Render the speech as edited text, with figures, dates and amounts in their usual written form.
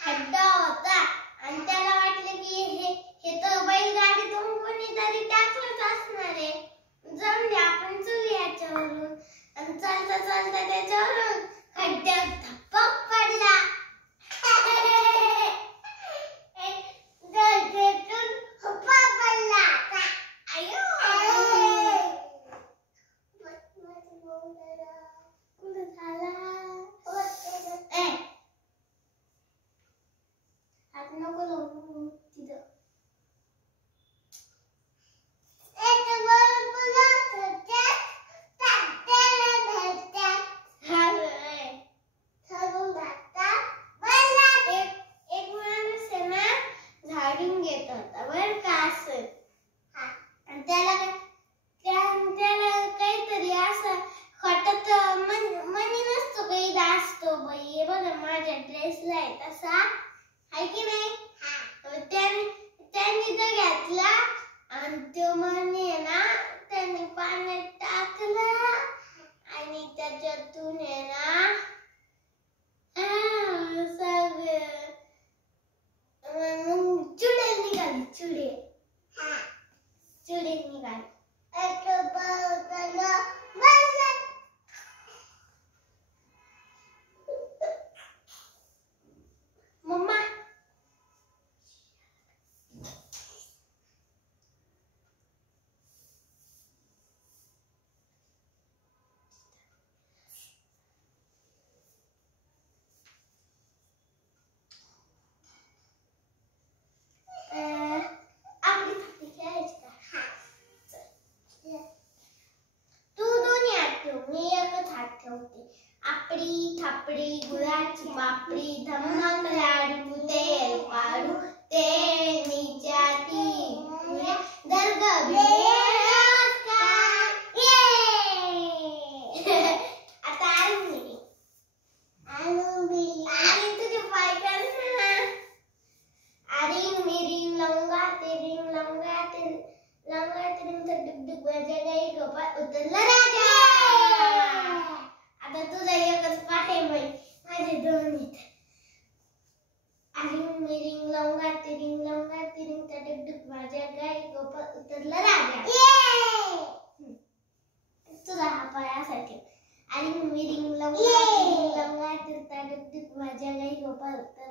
खड्डा होता आणि त्याला वाटलं की हे तर बैलगाडीतून कोणीतरी टाकलंच असणार आहे, जाऊन दे आपण चढू याच्यावरून. आणि चालता चालता त्याच्यावरून खड्ड्यात धपक पडला. आपडी थापडी गुळाची पापडी धम्मक लाडू तेल पाडू तेनीच्या ती दर्ग आता आणि तुझे पाय कर ना. अरिंग मिरिंग लवंगा तिरिंग लवंगा तिरिंग तर डुगडुग वाजा गाई गोपाळ उतरला राजा. आता तुझा एकच पाय बाई, माझे दोन आहेत. अरिंग मिरिंग लवंगा तिरिंग तर डुगडुग वाजा गाई गोपाळ उतरला राजा. तुझा हा पाय असा ठेव. अरिंग मिरिंग लवंगा तिरिंग तर डुगडुग वाजा गाई गोपाळ उतरला